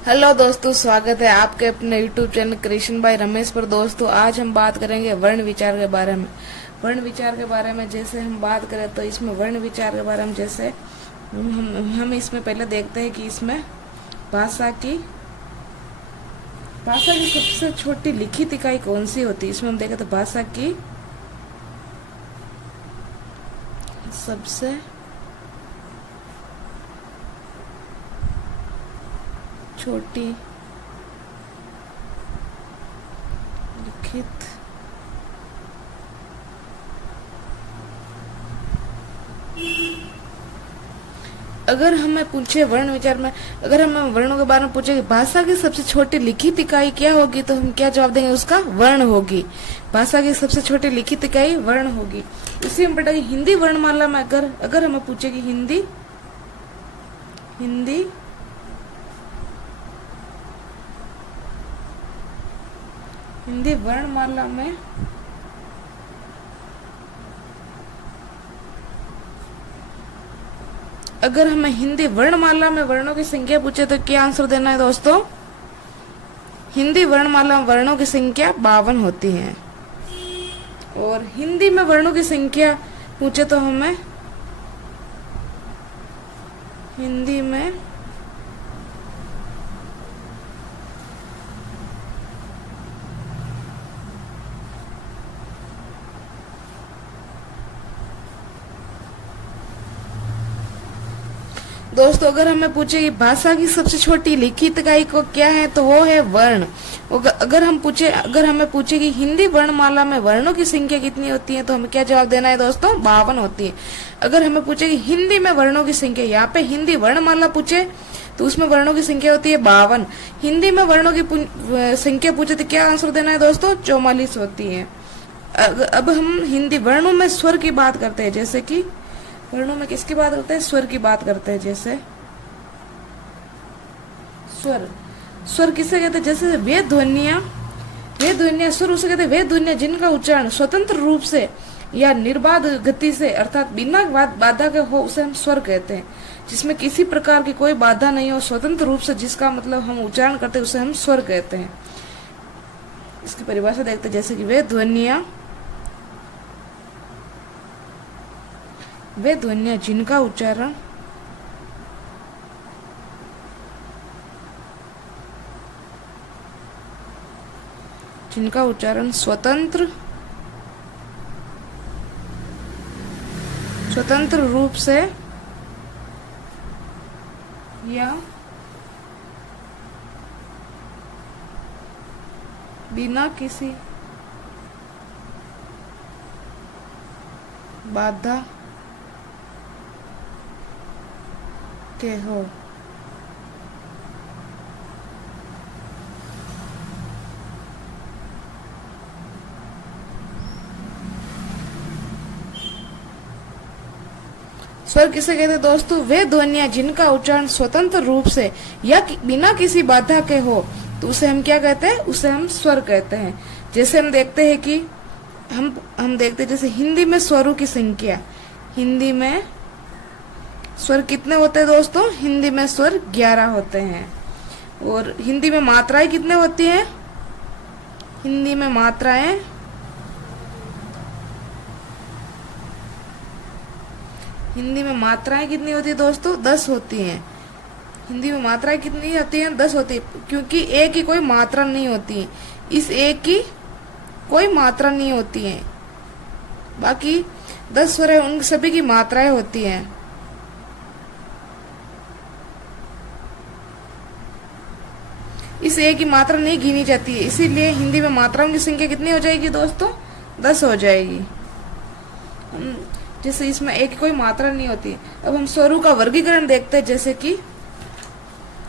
Hello दोस्तों, स्वागत है आपके अपने YouTube channel creation bye Ramesh पर। दोस्तों, आज हम बात करेंगे वर्ण विचार के बारे में। वर्ण विचार के बारे में जैसे हम बात करें तो इसमें वर्ण विचार के बारे में जैसे हम इसमें पहले देखते हैं कि इसमें भाषा की सबसे छोटी लिखित इकाई कौन सी होती है। इसमें हम देखें तो भाषा की सबसे छोटी लिखित अगर हमें पूछे वर्ण विचार में, अगर हमें वर्णों के बारे में पूछे कि भाषा की सबसे छोटी लिखित इकाई क्या होगी, तो हम क्या जवाब देंगे? उसका वर्ण होगी। भाषा की सबसे छोटी लिखित इकाई वर्ण होगी। इसी में बेटा हिंदी वर्णमाला में अगर हमें पूछे कि हिंदी वर्णमाला में अगर हमें हिंदी वर्णमाला में वर्णों की संख्या पूछे तो क्या आंसर देना है दोस्तों? हिंदी वर्णमाला में वर्णों की संख्या 52 होती है। और हिंदी में वर्णों की संख्या पूछे तो हमें हिंदी में दोस्तों, अगर हमें पूछे कि भाषा की सबसे छोटी लिखित इकाई को क्या है, तो वो है वर्ण। अगर हमें पूछे कि हिंदी वर्णमाला में वर्णों की संख्या कितनी होती है, तो हमें क्या जवाब देना है दोस्तों? 52 होती है। अगर हमें पूछे कि हिंदी में वर्णों की संख्या, यहाँ पे हिंदी वर्णमाला पूछे तो उसमें वर्णों की संख्या होती है 52। हिंदी में वर्णों की संख्या पूछे तो क्या आंसर देना है दोस्तों? 44 होती है। अब हम हिंदी वर्णों में स्वर की बात करते हैं, जैसे कि वर्णों में किसकी बात करते हैं? स्वर की बात करते हैं। जैसे स्वर किसे कहते हैं? जैसे वे ध्वनियां स्वर उसे कहते हैं वे ध्वनियां जिनका उच्चारण स्वतंत्र रूप से या निर्बाध गति से अर्थात बिना बाधा के हो, उसे हम स्वर कहते हैं। जिसमें किसी प्रकार की कोई बाधा नहीं हो, स्वतंत्र रूप से जिसका मतलब हम उच्चारण करते हैं, उसे हम स्वर कहते हैं। इसकी परिभाषा देखते हैं, जैसे कि वे ध्वनियां जिनका उच्चारण स्वतंत्र रूप से या बिना किसी बाधा के हो। स्वर किसे कहते हैं दोस्तों? वे ध्वनियां जिनका उच्चारण स्वतंत्र रूप से या बिना किसी बाधा के हो, तो उसे हम क्या कहते हैं? उसे हम स्वर कहते हैं। जैसे हम देखते हैं कि हम देखते हैं जैसे हिंदी में स्वरों की संख्या, हिंदी में स्वर कितने होते हैं दोस्तों? हिंदी में स्वर 11 होते हैं। और हिंदी में मात्राएं कितने होती हैं? हिंदी में मात्राएं कितनी होती है दोस्तों? 10 होती हैं। हिंदी में मात्राएं कितनी होती हैं? 10 होती है, क्योंकि एक की कोई मात्रा नहीं होती है। इस एक की कोई मात्रा नहीं होती है, बाकी 10 स्वर है, उन सभी की मात्राएं होती हैं। इस एक की मात्रा नहीं गिनी जाती है, इसीलिए हिंदी में मात्राओं की संख्या कितनी हो जाएगी दोस्तों? 10 हो जाएगी। जैसे इसमें एक की कोई मात्रा नहीं होती। अब हम स्वरों का वर्गीकरण देखते हैं, जैसे कि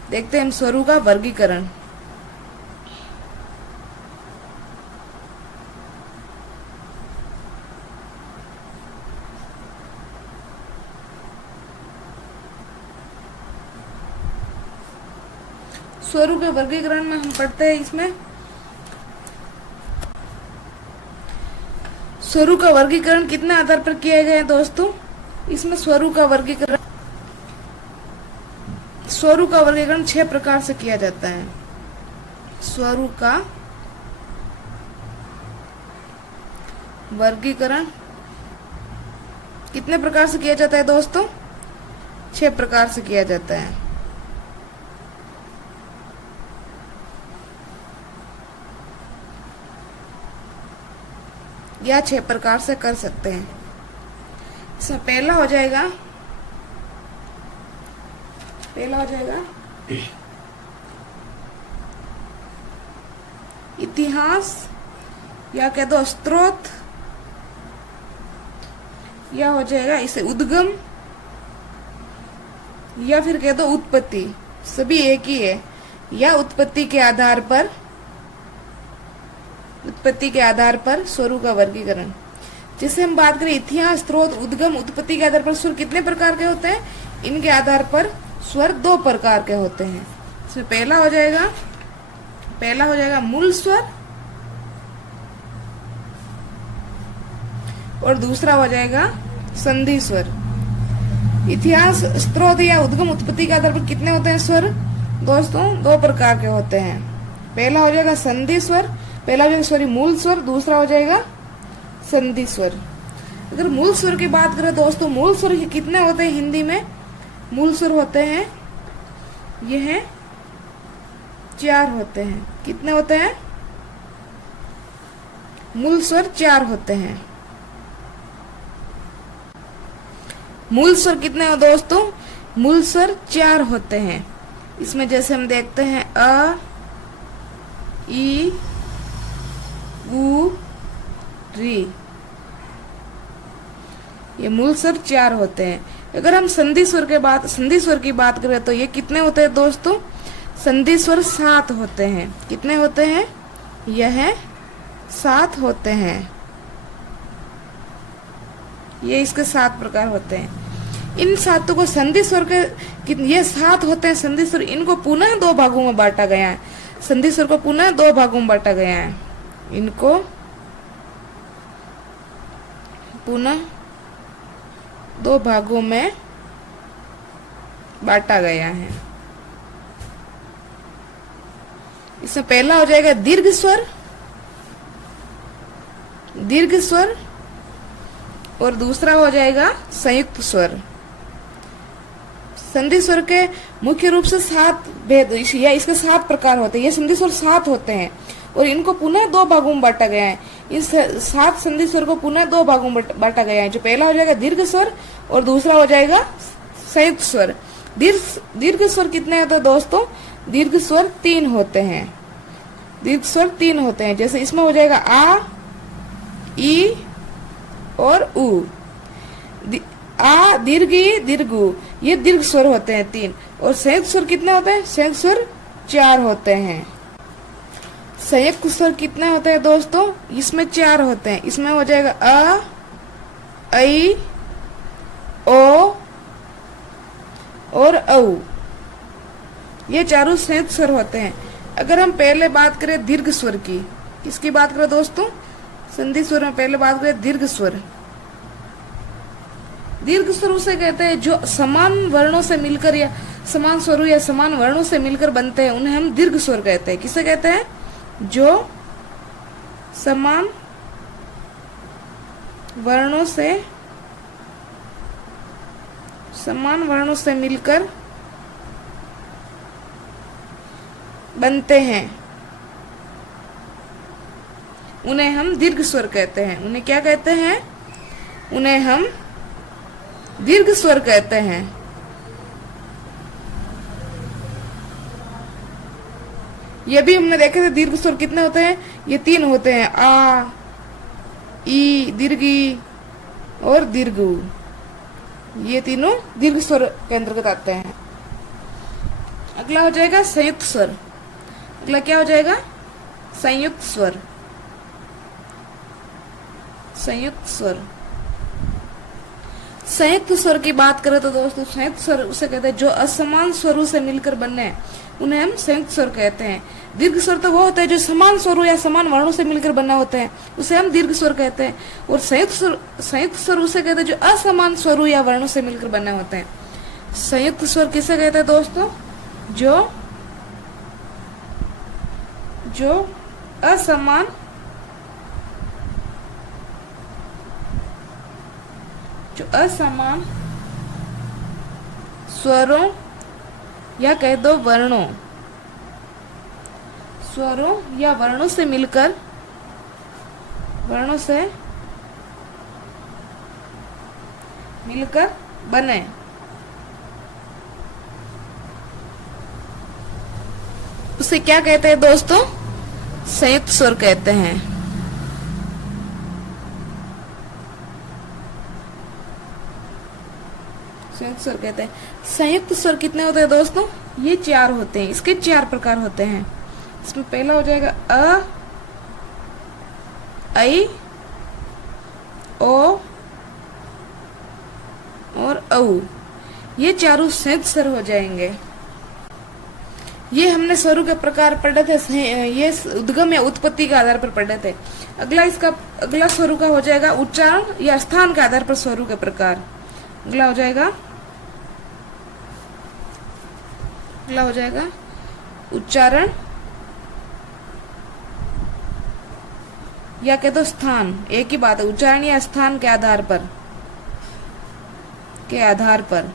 देखते हैं हम स्वरों का वर्गीकरण। स्वरों के वर्गीकरण में हम पढ़ते हैं, इसमें स्वरों का वर्गीकरण कितने आधार पर किया गया है दोस्तों? इसमें स्वरों का वर्गीकरण स्वरू का वर्गीकरण 6 प्रकार से किया जाता है। स्वरू का वर्गीकरण कितने प्रकार से किया जाता है दोस्तों? 6 प्रकार से किया जाता है। या 6 प्रकार से कर सकते हैं। इसमें पहला हो जाएगा इतिहास, या कह दो स्रोत, या हो जाएगा इसे उद्गम, या फिर कह दो उत्पत्ति। सभी एक ही है। या उत्पत्ति के आधार पर स्वरू का वर्गीकरण। जैसे हम बात करें इतिहास, स्रोत, उद्गम, उत्पत्ति के आधार पर स्वर कितने प्रकार के होते हैं? इनके आधार पर स्वर 2 प्रकार के होते हैं। इसमें पहला हो जाएगा मूल स्वर, और दूसरा हो जाएगा संधि स्वर। इतिहास, स्रोत या उद्गम, उत्पत्ति के आधार पर कितने होते हैं स्वर दोस्तों? 2 प्रकार के होते हैं। पहला हो जाएगा संधि स्वर, मूल स्वर, दूसरा हो जाएगा संधि स्वर। अगर मूल स्वर की बात करें दोस्तों, मूल स्वर कितने होते हैं हिंदी में? मूल स्वर होते हैं, यह 4 होते हैं। कितने होते हैं? मूल स्वर 4 होते हैं। मूल स्वर कितने हो दोस्तों? मूल स्वर 4 होते हैं। इसमें जैसे हम देखते हैं अ, ई, उ, री, ये मूल स्वर 4 होते हैं। अगर हम संधि स्वर की बात करें तो ये कितने होते हैं दोस्तों? संधि स्वर 7 होते हैं। कितने होते हैं? यह 7 होते हैं। ये इसके 7 प्रकार होते हैं। इन 7 को संधि स्वर के ये 7 होते हैं संधि स्वर। इनको पुनः 2 भागों में बांटा गया है। संधि स्वर को पुनः 2 भागों में बांटा गया है। इनको पुनः 2 भागों में बांटा गया है। इसमें पहला हो जाएगा दीर्घ स्वर, और दूसरा हो जाएगा संयुक्त स्वर। संधि स्वर के मुख्य रूप से 7 भेद या इसके 7 प्रकार होते हैं। ये संधि स्वर 7 होते हैं और इनको पुनः 2 भागों में बांटा गया है। इन 7 संधि स्वर को पुनः 2 भागों में बांटा गया है। जो पहला हो जाएगा दीर्घ स्वर और दूसरा हो जाएगा संयुक्त स्वर। दीर्घ स्वर कितने होते हैं दोस्तों? दीर्घ स्वर 3 होते हैं। दीर्घ स्वर 3 होते हैं। जैसे इसमें हो जाएगा आ, ई और उ। आ, दीर्घ ई, दीर्घ उ, ये दीर्घ स्वर होते हैं 3। और संयुक्त स्वर कितने होते हैं? संयुक्त स्वर 4 होते हैं। संयुक्त स्वर कितने होते हैं दोस्तों? इसमें 4 होते हैं। इसमें हो जाएगा अ, ऐ, ओ और औ। ये चारों संयुक्त स्वर होते हैं। अगर हम पहले बात करें दीर्घ स्वर की, किसकी बात करें दोस्तों? संधि स्वर में पहले बात करें दीर्घ स्वर। दीर्घ स्वर उसे कहते हैं जो समान वर्णों से मिलकर या समान स्वरों या समान वर्णों से मिलकर बनते हैं, उन्हें हम दीर्घ स्वर कहते हैं। किसे कहते हैं? जो समान वर्णों से मिलकर बनते हैं, उन्हें हम दीर्घ स्वर कहते हैं। उन्हें क्या कहते हैं? उन्हें हम दीर्घ स्वर कहते हैं। ये भी हमने देखे थे दीर्घ स्वर कितने होते हैं? ये 3 होते हैं, आ, ई, दीर्घ ई और दीर्घ उ। ये तीनों दीर्घ स्वर के अंतर्गत आते हैं। अगला हो जाएगा संयुक्त स्वर। अगला क्या हो जाएगा? संयुक्त स्वर। संयुक्त स्वर। संयुक्त स्वर की बात करें तो दोस्तों संयुक्त स्वर उसे कहते हैं जो असमान स्वरों से मिलकर बने हैं, उन्हें हम संयुक्त स्वर कहते हैं। दीर्घ स्वर तो वो होता है जो समान स्वरों या समान वर्णों से मिलकर बने होते हैं, उसे हम दीर्घ स्वर कहते हैं। और संयुक्त स्वर उसे कहते हैं जो असमान स्वरों या वर्णों से मिलकर बने होते हैं। संयुक्त स्वर किसे कहते हैं दोस्तों? जो जो असमान स्वरों या कह दो वर्णों, स्वरों या वर्णों से मिलकर बने। उसे क्या कहते हैं दोस्तों? संयुक्त स्वर कहते हैं। संयुक्त स्वर कहते हैं। संयुक्त स्वर कितने होते हैं दोस्तों? ये 4 होते हैं। इसके 4 प्रकार होते हैं। इसमें पहला हो जाएगा अ, ऐ, ओ और औ। ये चारों संयुक्त स्वर हो जाएंगे। ये हमने स्वरों के प्रकार पढ़े थे, ये उद्गम या उत्पत्ति के आधार पर पढ़े थे। अगला स्वरों का हो जाएगा उच्चारण या स्थान के आधार पर स्वरों के प्रकार। अगला हो जाएगा उच्चारण या कह दो स्थान, एक ही बात है, उच्चारण या स्थान के आधार पर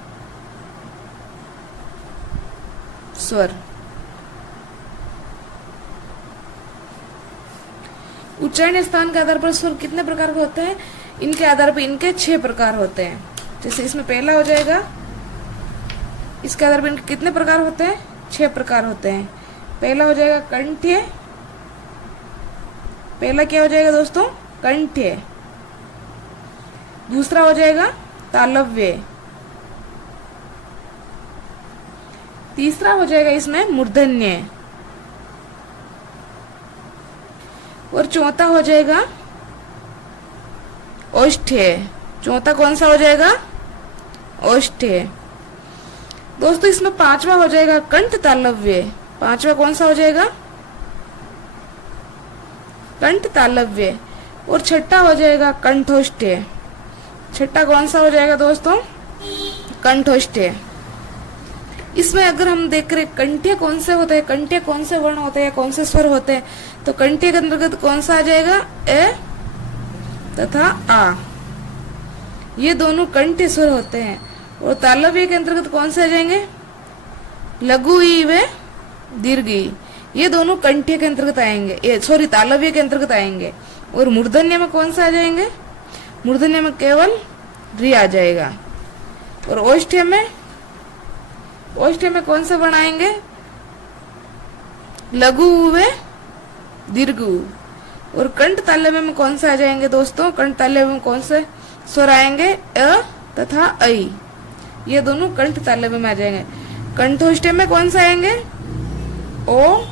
स्वर। उच्चारण स्थान के आधार पर स्वर कितने प्रकार के होते हैं? इनके आधार पर इनके 6 प्रकार होते हैं। जैसे इसमें पहला हो जाएगा, इसके आधार पर इनके कितने प्रकार होते हैं? 6 प्रकार होते हैं। पहला हो जाएगा कंठ्य। पहला क्या हो जाएगा दोस्तों? कंठ्य। दूसरा हो जाएगा तालव्य। तीसरा हो जाएगा इसमें मूर्धन्य। और चौथा हो जाएगा औष्ठ्य। चौथा कौन सा हो जाएगा? औष्ठ्य। दोस्तों इसमें 5वां हो जाएगा कंठ तालव्य। 5वां कौन सा हो जाएगा? कंठ तालव्य। और छठा हो जाएगा कंठोष्ठ्य। छठा कौन सा हो जाएगा दोस्तों? कंठोष्ठ्य। इसमें अगर हम देख रहे कंठ्य कौन से होते हैं, कंठ्य कौन से वर्ण होते हैं, कौन से स्वर होते हैं, तो कंठ्य के अंतर्गत कौन सा आ जाएगा? ए तथा आ। ये दोनों कंठ्य स्वर होते हैं। और तालव्य के अंतर्गत कौन से आ जाएंगे? लघु ई व दीर्घ ई। ये दोनों कंठ्य के अंतर्गत आएंगे, सॉरी तालव्य के अंतर्गत आएंगे। और मूर्धन्य में कौन सा आ जाएंगे? मूर्धन्य में केवल री आ जाएगा। और औष्ठ्य में कौन से वर्ण आएंगे? लघु व दीर्घ उ। और कंठ तालव्य में कौन से आ जाएंगे दोस्तों? कंठ तालव्य में कौन से स्वर आएंगे? अ तथा ऐ। ये दोनों कंठ तालव्य में आ जाएंगे। कंठोष्ठ्य में कौन से आएंगे? ओ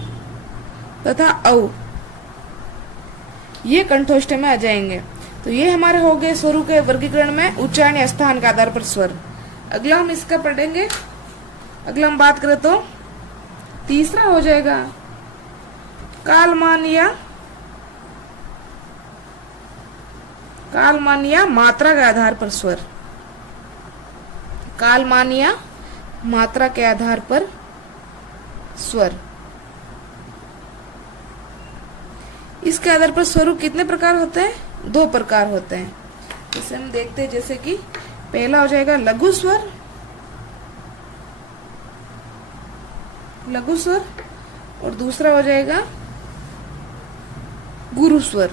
तथा औ। ये कंठोष्ठ्य में आ जाएंगे। तो ये हमारे हो गए स्वरों के वर्गीकरण में उच्चारण या स्थान के आधार पर स्वर। अगला हम इसका पढ़ेंगे। अगला हम बात करें तो तीसरा हो जाएगा कालमान या मात्रा के आधार पर स्वर। कालमान या मात्रा के आधार पर स्वर। इसके आधार पर स्वरूप कितने प्रकार होते हैं? 2 प्रकार होते हैं। जैसे हम देखते हैं, जैसे कि पहला हो जाएगा लघु स्वर। और दूसरा हो जाएगा गुरु स्वर।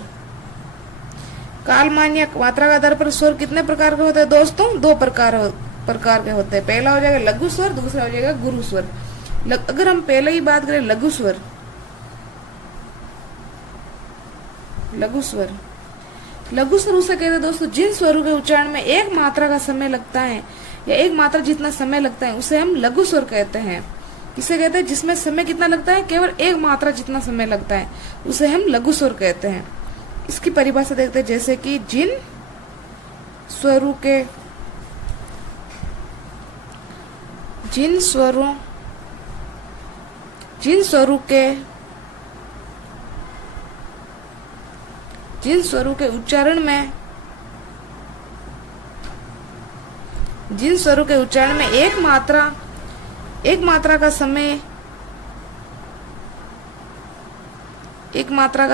कालमान या मात्रा के आधार पर स्वर कितने प्रकार के होते हैं दोस्तों? 2 प्रकार के होते हैं। पहला हो जाएगा लघु स्वर, दूसरा हो जाएगा गुरु स्वर। अगर हम पहले ही बात करें लघु स्वर उसे कहते हैं दोस्तों जिन स्वरों के उच्चारण में एक मात्रा का समय लगता है या एक मात्रा जितना समय लगता है उसे हम लघु स्वर कहते हैं। किसे कहते हैं? जिसमें समय कितना लगता है? केवल एक मात्रा जितना समय लगता है, उसे हम लघु स्वर कहते हैं। इसकी परिभाषा देखते हैं, जैसे कि जिन स्वरों के उच्चारण में एक मात्रा एक मात्रा का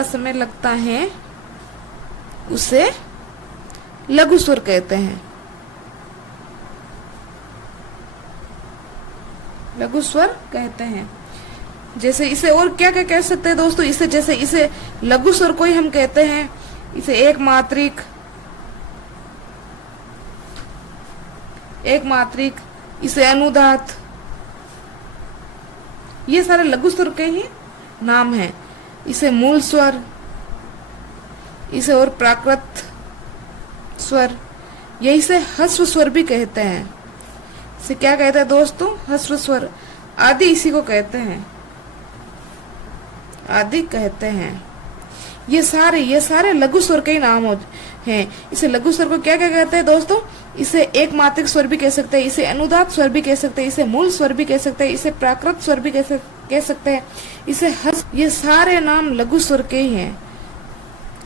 समय लगता है उसे लघु स्वर कहते हैं। लघु स्वर कहते हैं। जैसे इसे और क्या क्या कह सकते हैं दोस्तों, इसे जैसे इसे लघु स्वर को ही हम कहते हैं इसे एक मात्रिक, इसे अनुदात, ये सारे लघु स्वर के ही नाम हैं। इसे मूल स्वर, इसे और प्राकृत स्वर, यही से ह्रस्व स्वर भी कहते हैं। इसे क्या कहते हैं दोस्तों, ह्रस्व स्वर आदि इसी को कहते हैं, आदि कहते हैं। ये सारे लघु स्वर के ही नाम हैं। इसे लघु स्वर को क्या क्या कहते हैं दोस्तों, इसे एक मात्रिक स्वर भी कह सकते हैं, इसे अनुदात स्वर भी कह सकते हैं, इसे मूल स्वर भी कह सकते हैं, इसे प्राकृत स्वर भी कह सकते हैं, इसे ये सारे नाम लघु स्वर के ही हैं।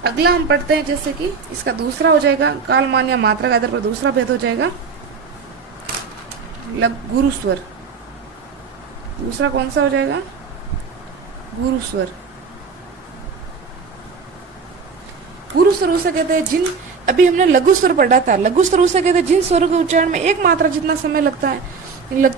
अगला हम पढ़ते हैं, जैसे कि इसका दूसरा हो जाएगा कालमान या मात्रा के आधार पर दूसरा भेद हो जाएगा गुरु स्वर। दूसरा कौन सा हो जाएगा, गुरु स्वर। गुरु स्वर उसे कहते हैं जिन, अभी हमने लघु स्वर पढ़ा था, लघु स्वर उसे कहते हैं जिन स्वरों के उच्चारण में एक मात्रा जितना समय लगता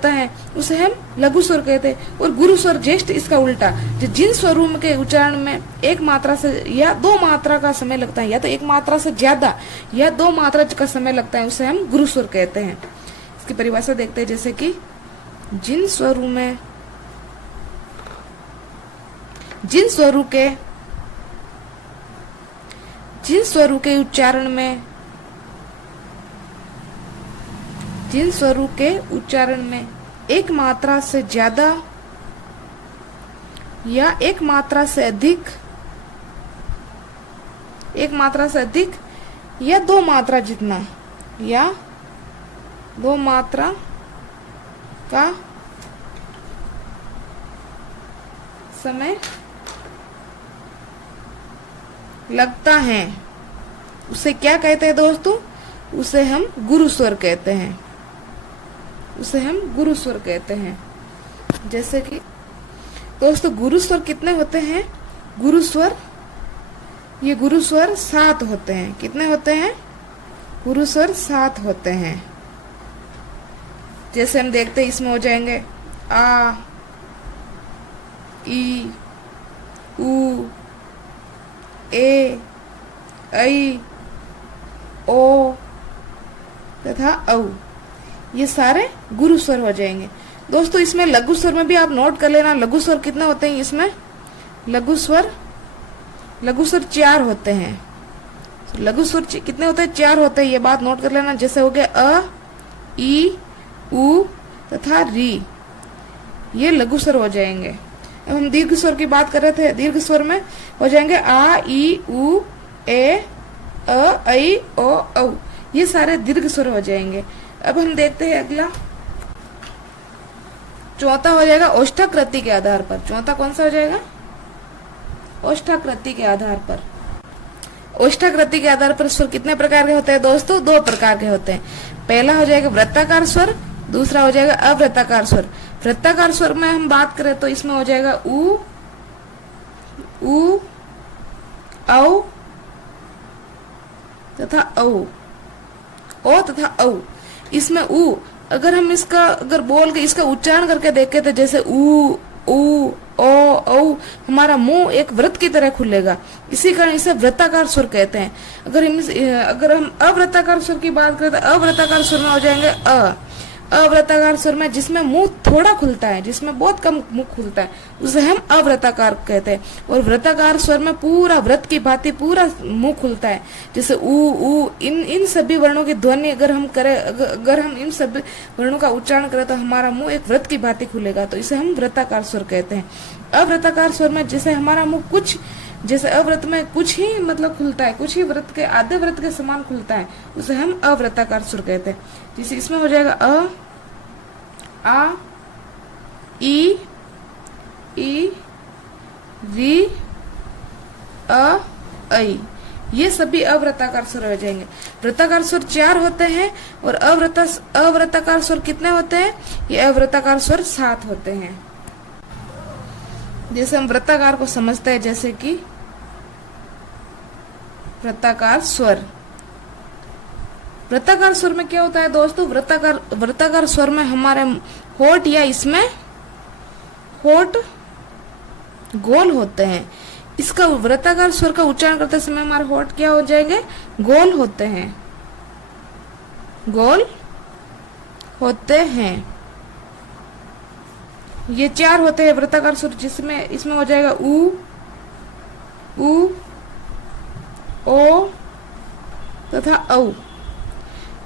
है उसे हम लघु स्वर कहते हैं। और गुरु स्वर ज्येष्ठ इसका उल्टा, जिन स्वरों के उच्चारण में एक मात्रा से या दो मात्रा का समय लगता है, या तो एक मात्रा से ज्यादा या दो मात्रा का समय लगता है, उसे हम गुरु स्वर कहते हैं। इसकी परिभाषा देखते हैं, जैसे कि जिन स्वरों के उच्चारण में एक मात्रा से ज्यादा या एक मात्रा से अधिक या दो मात्रा जितना या दो मात्रा का समय लगता है, उसे क्या कहते हैं दोस्तों, उसे हम गुरु स्वर कहते हैं। जैसे कि दोस्तों गुरु स्वर कितने होते हैं, गुरु स्वर 7 होते हैं। कितने होते हैं, गुरु स्वर 7 होते हैं। जैसे हम देखते हैं, इसमें हो जाएंगे आ, ई, उ, ए, ऐ, ओ तथा औ, ये सारे गुरु स्वर हो जाएंगे। दोस्तों इसमें लघु स्वर में भी आप नोट कर लेना, लघु स्वर कितने होते हैं इसमें, लघु स्वर 4 होते हैं। लघु स्वर कितने होते हैं, 4 होते हैं, ये बात नोट कर लेना। जैसे हो गया अ, ई, उ तथा री, ये लघु स्वर हो जाएंगे। अब हम दीर्घ स्वर की बात कर रहे थे, दीर्घ स्वर में हो जाएंगे आ, ई, उ, ए, अ, ऐ, ओ, औ, ये सारे दीर्घ स्वर हो जाएंगे। अब हम देखते हैं अगला, चौथा हो जाएगा ओष्ठाकृति के आधार पर। चौथा कौन सा हो जाएगा, ओष्ठाकृति के आधार पर। ओष्ठाकृति के आधार पर स्वर कितने प्रकार के होते हैं दोस्तों, 2 प्रकार के होते हैं। पहला हो जाएगा वृत्ताकार स्वर, दूसरा हो जाएगा अवृत्ताकार स्वर। वृत्ताकार स्वर में हम बात करें तो इसमें हो जाएगा उ, औ तथा औ, ओ तथा औ। इसमें उ अगर हम अगर बोल के इसका उच्चारण करके देखें तो जैसे उ, ओ, औ, हमारा मुंह एक वृत्त की तरह खुलेगा, इसी कारण इसे वृत्ताकार स्वर कहते हैं। अगर हम अवृत्ताकार स्वर की बात करें तो अवृत्ताकार स्वर में हो जाएंगे अवृत्ताकार स्वर में जिसमें मुंह थोड़ा खुलता है, जिसमें बहुत कम मुंह खुलता है, उसे हम अवृत्ताकार कहते हैं। और वृत्ताकार स्वर में पूरा वृत्त की भांति पूरा मुंह खुलता है, जैसे उ, इन सभी वर्णों की ध्वनि अगर हम इन सभी वर्णों का उच्चारण करें तो हमारा मुंह एक वृत्त की भांति खुलेगा, तो इसे हम वृत्ताकार स्वर कहते हैं। अवृत्ताकार स्वर में जैसे हमारा मुंह जैसे अवृत्त में कुछ ही मतलब खुलता है, कुछ ही वृत्त के आधे वृत्त के समान खुलता है, उसे हम अवृत्ताकार स्वर कहते हैं। जैसे इसमें हो जाएगा अ, आ, ई, री, अ, ऐ, ये सभी अवृत्ताकार स्वर हो जाएंगे। वृत्ताकार स्वर 4 होते हैं और अवृत्ताकार स्वर कितने होते हैं? ये अवृत्ताकार स्वर 7 होते हैं। जैसे हम वृत्ताकार को समझते हैं, जैसे कि वृत्ताकार स्वर। वृत्ताकार स्वर में क्या होता है दोस्तों? वृत्ताकार स्वर में हमारे होठ या इसमें होठ गोल होते हैं। इसका वृत्ताकार स्वर का उच्चारण करते समय हमारे होठ क्या हो जाएंगे? गोल होते हैं, गोल होते हैं। ये 4 होते हैं वृत्ताकार स्वर, जिसमें इसमें हो जाएगा उ, ओ तथा औ।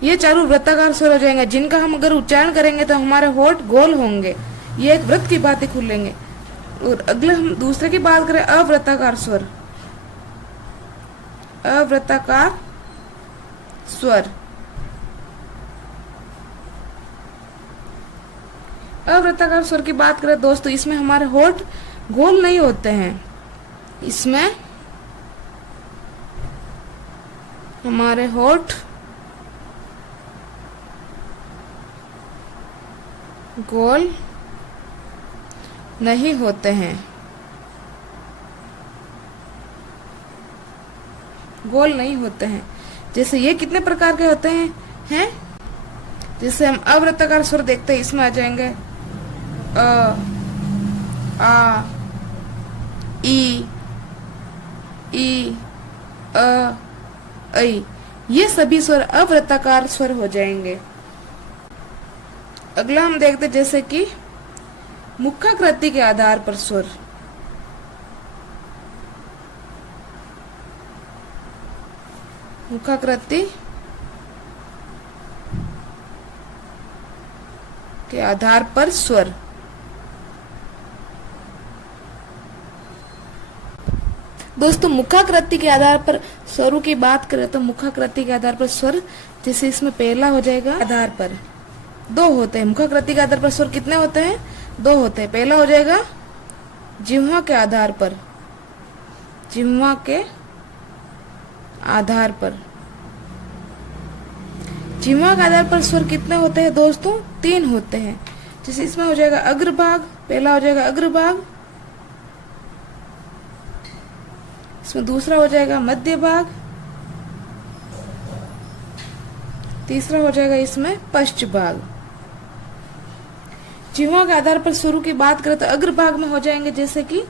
ये चारों वृत्ताकार स्वर हो जाएंगे, जिनका हम अगर उच्चारण करेंगे तो हमारे होठ गोल होंगे, ये एक वृत्त की बातें खुलेंगे। और अगले हम दूसरे की बात करें, अवृत्ताकार स्वर। अवृत्ताकार स्वर, अवृत्ताकार स्वर की बात करें दोस्तों, इसमें हमारे होठ गोल नहीं होते हैं। इसमें हमारे होठ गोल नहीं होते हैं, गोल नहीं होते हैं। जैसे ये कितने प्रकार के होते हैं? जैसे हम अवृत्ताकार स्वर देखते हैं, इसमें आ जाएंगे अ, आ, ई, अ, ऐ। ये सभी स्वर अवृत्ताकार स्वर हो जाएंगे। अगला हम देखते हैं, जैसे कि मुखाकृति के आधार पर स्वर। मुखाकृति के आधार पर स्वर। दोस्तों मुखाकृति के आधार पर स्वरों की बात करें तो मुखाकृति के आधार पर स्वर, जैसे इसमें पहला हो जाएगा आधार पर 2 होते हैं। मुखाकृति के आधार पर स्वर कितने होते हैं? 2 होते हैं। पहला हो जाएगा जिह्वा के आधार पर, जिह्वा के आधार पर। जिह्वा के आधार पर स्वर कितने होते हैं दोस्तों? 3 होते हैं। जैसे इसमें हो जाएगा अग्रभाग, पहला हो जाएगा अग्रभाग, इसमें दूसरा हो जाएगा मध्य भाग, तीसरा हो जाएगा इसमें पश्च भाग। जिह्वा के आधार पर स्वरों की बात करें तो अग्रभाग में हो जाएंगे, जैसे कि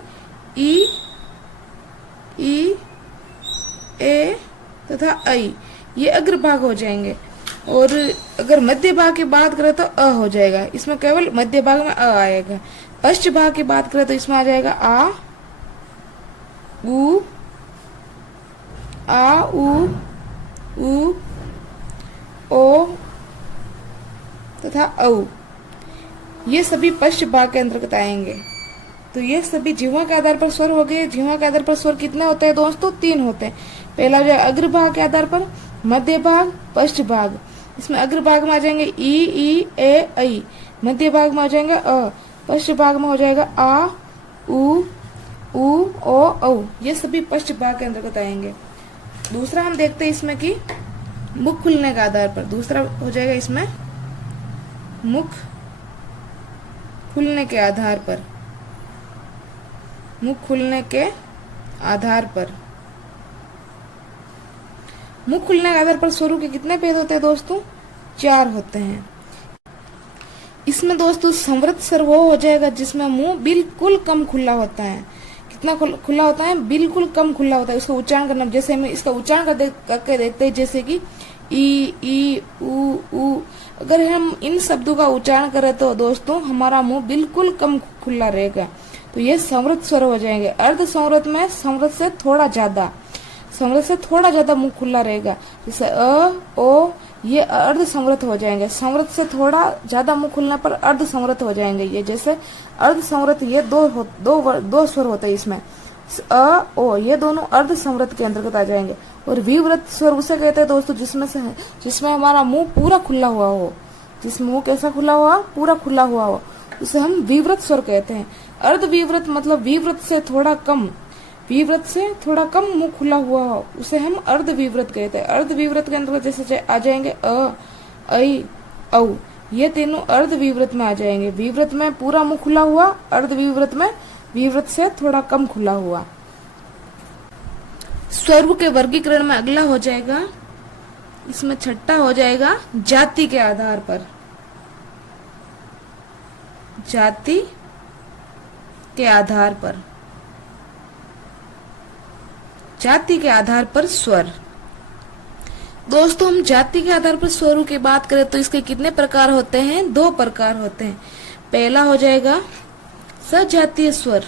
ई, ए तथा ऐ, ये अग्रभाग हो जाएंगे। और अगर मध्य भाग की बात करें तो अ हो जाएगा, इसमें केवल मध्य भाग में अ आएगा। पश्च भाग की बात करें तो इसमें आ जाएगा आ, उ, उ, ओ तथा औ। ये सभी पश्च भाग के अंतर्गत आएंगे। तो ये सभी जिह्वा के आधार पर स्वर हो गए। जिह्वा के आधार पर स्वर कितने होते हैं दोस्तों? 3 होते हैं। पहला हो जाएगा अग्रभाग के आधार पर, मध्य भाग, पश्च भाग। इसमें अग्रभाग में आ जाएंगे ई, ए, ऐ, मध्य भाग में आ जाएंगे अ, पश्च भाग में हो जाएगा आ, उ, ओ, औ। ये सभी पश्च भाग के अंतर्गत आएंगे। दूसरा हम देखते हैं इसमें कि मुख खुलने के आधार पर। दूसरा हो जाएगा इसमें मुख खुलने के आधार पर, मुख खुलने के आधार पर। मुख खुलने के आधार पर स्वरों के कितने भेद होते हैं दोस्तों? 4 होते हैं। इसमें दोस्तों संवृत स्वर वो हो जाएगा जिसमें मुंह बिल्कुल कम खुला होता है। कितना खुला होता है? बिल्कुल कम खुला होता है। इसका उच्चारण करना, जैसे हमें इसका उच्चारण करके देखते हैं, जैसे कि ई, उ। अगर हम इन शब्दों का उच्चारण करें तो दोस्तों हमारा मुंह बिल्कुल कम खुला रहेगा। तो ये संवृत स्वर हो जाएंगे। अर्ध संवृत में संवृत से थोड़ा ज्यादा मुंह खुला रहेगा। जैसे अ, ओ, ये अर्ध संवृत हो जाएंगे। संवृत से थोड़ा ज्यादा मुंह खुलने पर अर्ध संवृत हो जाएंगे। ये जैसे अर्ध संवृत, ये दो स्वर होते हैं इसमें, अ, ओ, ये दोनों अर्ध संवृत के अंतर्गत आ जाएंगे। और विवृत स्वर उसे कहते हैं दोस्तों जिसमें हमारा मुंह पूरा खुला हुआ हो। जिसमें मुंह कैसा खुला हुआ? पूरा खुला हुआ हो, उसे हम विवृत स्वर कहते हैं। अर्ध विवृत मतलब विवृत से थोड़ा कम, विवृत से थोड़ा कम मुंह खुला हुआ हो उसे हम अर्ध विवृत कहते हैं। अर्ध विवृत के अंतर्गत जैसे आ जाएंगे अ, ऐ, औ, ये तीनों अर्ध विवृत में आ जाएंगे। विवृत में पूरा मुंह खुला हुआ, अर्ध विवृत में विवृत से थोड़ा कम खुला हुआ। स्वर के वर्गीकरण में अगला हो जाएगा, इसमें छठा हो जाएगा जाति के आधार पर। जाति के आधार पर, जाति के आधार पर स्वर। दोस्तों हम जाति के आधार पर स्वरों की बात करें तो इसके कितने प्रकार होते हैं? 2 प्रकार होते हैं। पहला हो जाएगा सजातीय स्वर,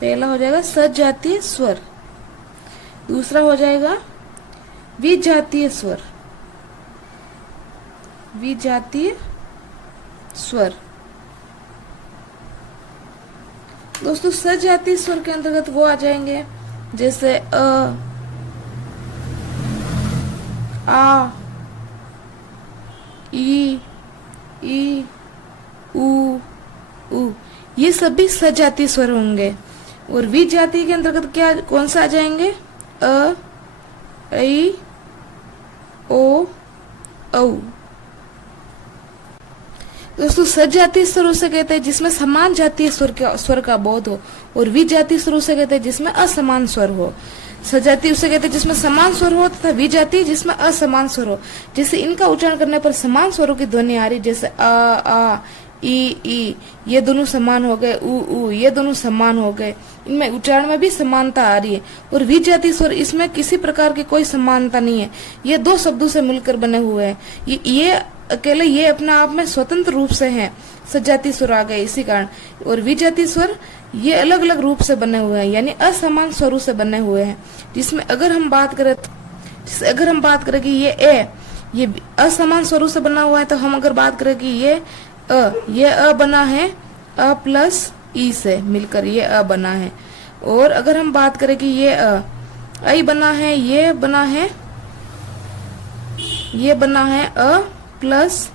पहला हो जाएगा सजातीय स्वर। दूसरा हो जाएगा विजातीय स्वर, विजातीय स्वर। दोस्तों सजातीय स्वर के अंतर्गत वो आ जाएंगे जैसे आ, ई, उ, ये सभी सजातीय स्वर होंगे। और विजातीय के अंतर्गत क्या कौन सा आ जाएंगे? अ, ऐ, ओ, औ। दोस्तों सजातीय स्वर उसे कहते हैं जिसमें समान जातीय स्वर का बोध हो, और विजातीय स्वर उसे कहते हैं जिसमें असमान स्वर हो। सजातीय उसे कहते हैं जिसमें समान स्वर हो तथा विजातीय जिसमें असमान स्वर हो। जैसे इनका उच्चारण करने पर समान स्वरों की ध्वनि आ रही, जैसे आ, ई, ये दोनों समान हो गए, उ, ये दोनों समान हो गए। इनमें उच्चारण में भी समानता आ रही है। और विजातीय स्वर इसमें किसी प्रकार की कोई समानता नहीं है, ये 2 शब्दों से मिलकर बने हुए हैं। ये अकेले ये अपने आप में स्वतंत्र रूप से हैं, सजातीय स्वर आ गए इसी कारण। और विजातीय स्वर ये अलग अलग रूप से बने हुए हैं, यानी असमान स्वरों से बने हुए हैं। जिसमें अगर हम बात करें कि ये असमान स्वरों से बना हुआ है, तो हम अगर बात करें कि ये अ बना है अ प्लस ई से मिलकर ये अ बना है। और अगर हम बात करें कि ये ऐ बना है, ये बना है अ प्लस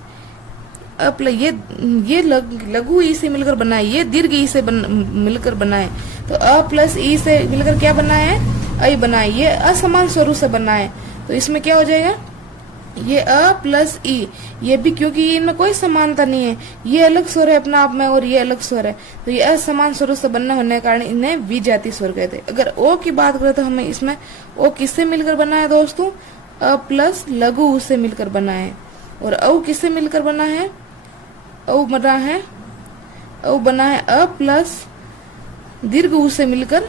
ये लघु ई से मिलकर बना है, ये दीर्घ ई से मिलकर बना है। तो अ प्लस ई से मिलकर क्या बना है? ऐ बना है। ये असमान स्वरों से बना है, तो इसमें क्या हो जाएगा? ये अ प्लस ई, ये भी क्योंकि इनमें कोई समानता नहीं है, ये अलग स्वर है अपना आप में और ये अलग स्वर है, तो ये असमान स्वरों से बनने होने के कारण इन्हें विजातीय स्वर कहते हैं। अगर ओ की बात करें तो हमें इसमें ओ किससे मिलकर बना है दोस्तों? अ प्लस लघु ऊ से मिलकर बना है। और औ किससे मिलकर बना है? औ बना है अ प्लस दीर्घ ऊ से मिलकर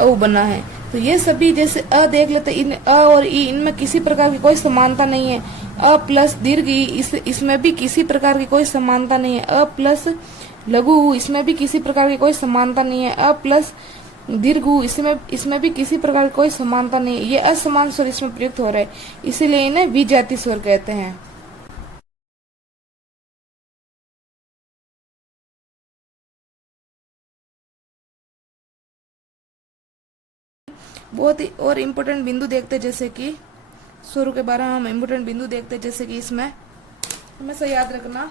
औ बना है। तो ये सभी जैसे अ देख लेते, इन अ और ई इनमें किसी प्रकार की कोई समानता नहीं है। अ प्लस दीर्घ ई इसमें भी किसी प्रकार की कोई समानता नहीं है। अ प्लस लघु ऊ इसमें भी किसी प्रकार की कोई समानता नहीं है। अ प्लस दीर्घ ऊ इसमें भी किसी प्रकार की कोई समानता नहीं है। ये असमान स्वर इसमें प्रयुक्त हो रहे हैं, इसीलिए इन्हें विजातीय स्वर कहते हैं। बहुत ही और इम्पोर्टेंट बिंदु देखते हैं, जैसे कि स्वरों के बारे में हम इम्पोर्टेंट बिंदु देखते हैं, जैसे कि इसमें हमेशा याद रखना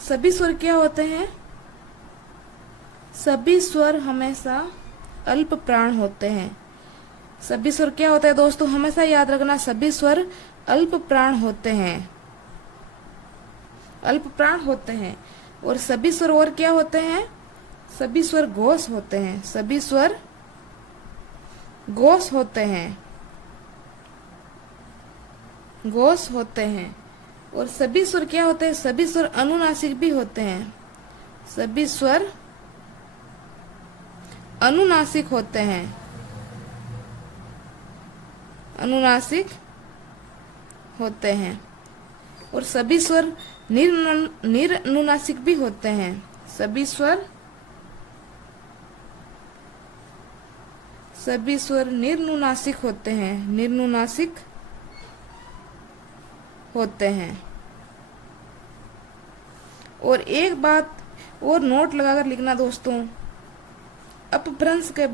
सभी स्वर क्या होते हैं? सभी स्वर हमेशा अल्प प्राण होते हैं। सभी स्वर क्या होते हैं दोस्तों? हमेशा याद रखना, सभी स्वर अल्प प्राण होते हैं, अल्प प्राण होते हैं। और सभी स्वर और क्या होते हैं? सभी स्वर घोष होते हैं, सभी स्वर घोष होते हैं, घोष होते हैं। और सभी स्वर क्या होते हैं? सभी स्वर अनुनासिक भी होते हैं, सभी स्वर अनुनासिक होते हैं, अनुनासिक होते हैं। और सभी स्वर निरनुनासिक भी होते हैं, सभी स्वर निर्नुनासिक होते हैं, निर्नुनासिक होते हैं। और एक बात और नोट लगाकर लिखना दोस्तों, अपभ्रंश के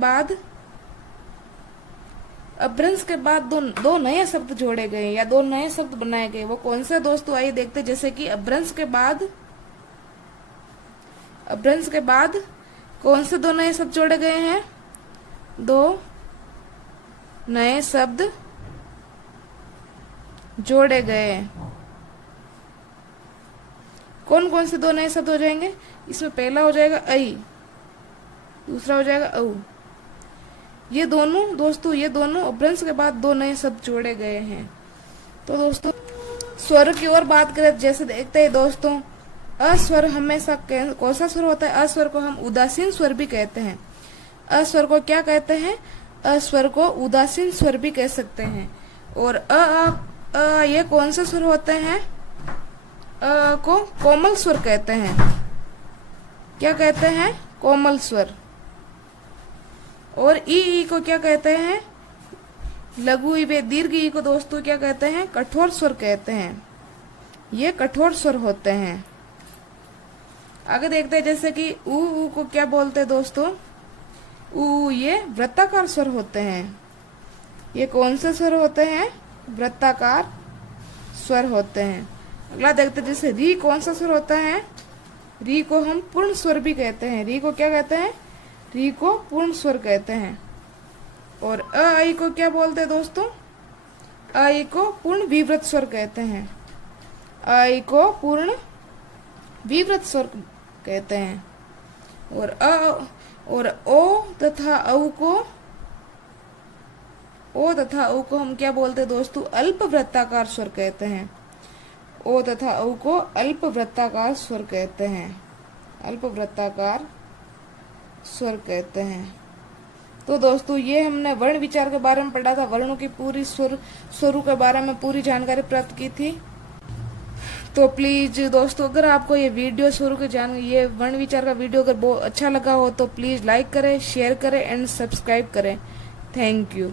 बाद दो नए शब्द जोड़े गए या 2 नए शब्द बनाए गए। वो कौन से दोस्तों? आइए देखते। जैसे कि अपभ्रंश के बाद कौन से दो नए शब्द जोड़े गए हैं? दो नए शब्द जोड़े गए। कौन कौन से दो नए शब्द हो जाएंगे? इसमें पहला हो जाएगा ऐ, दूसरा हो जाएगा औ। ये दोनों दोस्तों, ये दोनों अपभ्रंश के बाद दो नए शब्द जोड़े गए हैं। तो दोस्तों स्वर की ओर बात करें, जैसे देखते हैं दोस्तों, अस्वर हमेशा कौन सा स्वर होता है? अस्वर को हम उदासीन स्वर भी कहते हैं। अस्वर को क्या कहते हैं? अस्वर को उदासीन स्वर भी कह सकते हैं। और ये कौन से स्वर होते हैं? को कोमल स्वर कहते हैं। क्या कहते हैं? कोमल स्वर। और ई को क्या कहते हैं? लघु ई वे दीर्घ ई को दोस्तों क्या कहते हैं? कठोर स्वर कहते हैं। ये कठोर स्वर होते हैं। आगे देखते हैं, जैसे कि ऊ को क्या बोलते हैं दोस्तों? ऊ ये वृत्ताकार स्वर होते हैं। ये कौन से स्वर होते हैं? वृत्ताकार स्वर होते हैं। अगला देखते हैं, जैसे री कौन सा स्वर होता है? री को हम पूर्ण स्वर भी कहते हैं। री को क्या कहते हैं? री को पूर्ण स्वर कहते हैं। और आई को क्या बोलते हैं दोस्तों? आई को पूर्ण विवृत स्वर कहते हैं। आई को पूर्ण विवृत स्वर कहते हैं। और ओ तथा औ को हम क्या बोलते हैं दोस्तों? अल्प वृत्ताकार स्वर कहते हैं। ओ तथा औ को अल्प वृत्ताकार स्वर कहते हैं। अल्प वृत्ताकार स्वर कहते हैं। तो दोस्तों ये हमने वर्ण विचार के बारे में पढ़ा था, वर्णों की पूरी स्वरों के बारे में पूरी जानकारी प्राप्त की थी। तो प्लीज दोस्तों, अगर आपको ये वीडियो ये वर्ण विचार का वीडियो अगर बहुत अच्छा लगा हो तो प्लीज लाइक करें, शेयर करें एंड सब्सक्राइब करें। Thank you.